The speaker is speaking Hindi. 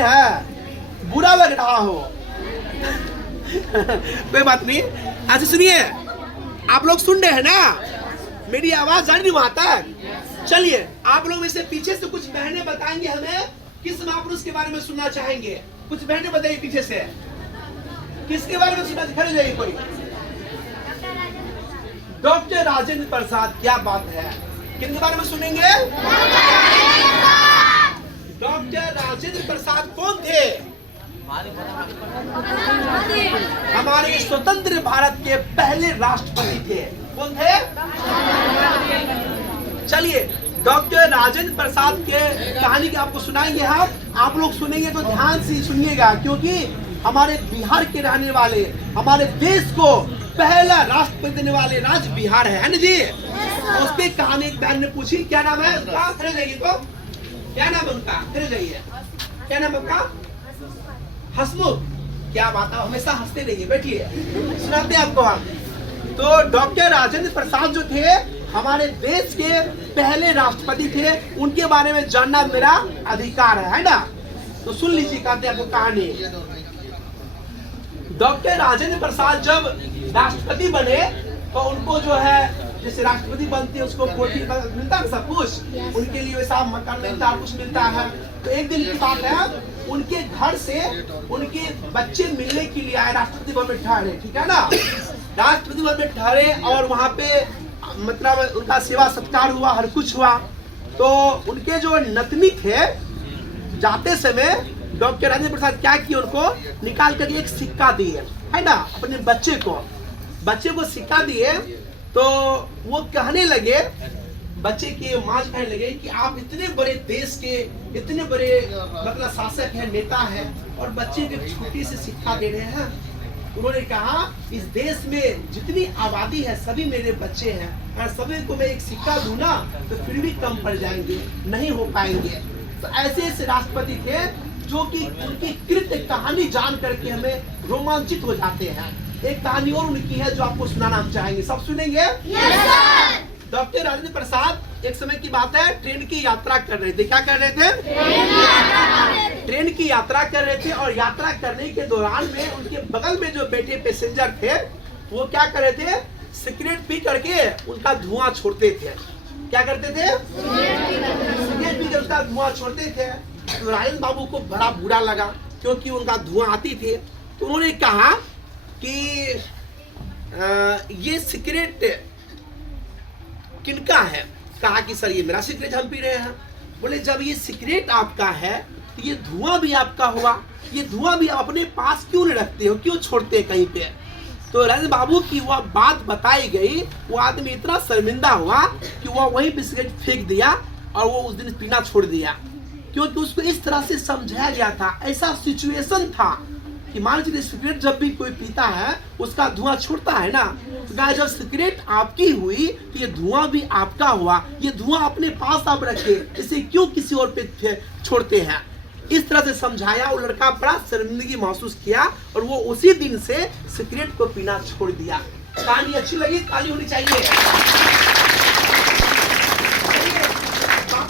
हैं, बुरा लग रहा हो। कोई बात नहीं, ऐसे सुनिए, आप लोग सुन रहे हैं ना, मेरी आवाज जा रही वहां तक? चलिए, आप लोग में से पीछे से कुछ बहनें बताएंगे हमें किस महापुरुष के बारे में सुनना चाहेंगे। कुछ बहनें बताइए पीछे से, किसके बारे में सुनना? खड़े जाइए कोई। डॉक्टर राजेंद्र प्रसाद, क्या बात है, किनके बारे में सुनेंगे? डॉक्टर राजेंद्र प्रसाद कौन थे? हमारे स्वतंत्र भारत के पहले राष्ट्रपति थे। कौन थे? चलिए, डॉक्टर राजेंद्र प्रसाद के कहानी की आपको सुनाएंगे हम। आप लोग सुनेंगे तो ध्यान से सुनिएगा, क्योंकि हमारे बिहार के रहने वाले, हमारे देश को पहला राष्ट्रपति देने वाले राज्य बिहार है ना जी? उसकी कहानी एक बहन ने पूछी, क्या नाम है उनका? खड़े जाइए तो, क्या नाम है उनका? खड़े जाइए, क्या नाम है उनका? हसमुख। क्या बात है, हमेशा हंसते रहिए, बैठिए, सुनाते हैं आपको हम। तो डॉक्टर राजेंद्र प्रसाद जो थे, हमारे देश के पहले राष्ट्रपति थे। उनके बारे में जानना मेरा अधिकार है ना? तो सुन लीजिए, कहते हैं आपको कहानी। डॉक्टर राजेंद्र प्रसाद जब राष्ट्रपति बने तो उनको जो है, जैसे राष्ट्रपति बनते हैं उसको पोती मिलता है सब कुछ, उनके लिए वैसा मकान मिलता है, कुछ मिलता है। तो एक दिन की बात है, उनके घर से उनके बच्चे मिलने के लिए आए, राष्ट्रपति भवन में ठहरे, ठीक है ना? राष्ट्रपति भवन में ठहरे और वहाँ पे मतलब उनका सेवा सत्कार हुआ, हर कुछ हुआ। तो उनके जो नतनी थे, जाते समय डॉक्टर राजेंद्र प्रसाद क्या किए, उनको निकाल कर एक सिक्का दिए, है ना, अपने बच्चे को सिक्का दिए। तो वो कहने लगे, बच्चे की माँ कहने लगे कि आप इतने बड़े देश के, इतने बड़े मतलब शासक हैं, नेता हैं, और बच्चे को छोटी सी सिक्का दे रहे हैं। उन्होंने कहा, इस देश में जितनी आबादी है सभी मेरे बच्चे हैं, और सभी को मैं एक सिक्का दूं ना तो फिर भी कम पड़ जाएंगे, नहीं हो पाएंगे। तो ऐसे ऐसे राष्ट्रपति थे जो कि उनकी कृत्य कहानी जान करके हमें रोमांचित हो जाते हैं। एक कहानी और उनकी है जो आपको सुनाना हम चाहेंगे, सब सुनेंगे? डॉक्टर राजेंद्र प्रसाद, एक समय की बात है, ट्रेन की यात्रा कर रहे थे। क्या कर रहे थे? ट्रेन की यात्रा कर रहे थे। और यात्रा करने के दौरान में उनके बगल में जो बैठे पैसेंजर थे, वो क्या कर रहे थे? सिगरेट पी करके उनका धुआं छोड़ते थे। क्या करते थे? सिगरेट पी कर उसका धुआं छोड़ते थे। तो राजेंद्र बाबू को बड़ा बुरा लगा, क्योंकि उनका धुआं आती थी। तो उन्होंने कहा कि ये सिगरेट किनका है? कहा कि सर ये मेरा सिगरेट हम पी रहे हैं। बोले जब ये सिगरेट आपका है तो ये धुआं भी आपका हुआ, ये धुआं भी आप अपने पास क्यों नहीं रखते हो, क्यों छोड़ते हैं कहीं पे? तो राजेंद्र बाबू की वह बात बताई गई। वो आदमी इतना शर्मिंदा हुआ कि वह वहीं पे सिगरेट फेंक दिया और वो उस दिन पीना छोड़ दिया, क्योंकि उसको इस तरह से समझाया गया था। ऐसा सिचुएशन था कि मान लीजिए सिगरेट जब भी कोई पीता है उसका धुआं छोड़ता है ना, तो कहा जब सिगरेट आपकी हुई तो ये धुआं भी आपका हुआ, ये धुआं अपने पास आप रखे, इसे क्यों किसी और पे छोड़ते हैं? इस तरह से समझाया। वो लड़का बड़ा शर्मिंदगी महसूस किया और वो उसी दिन से सिगरेट को पीना छोड़ दिया। कहानी अच्छी लगी? ताली होनी चाहिए।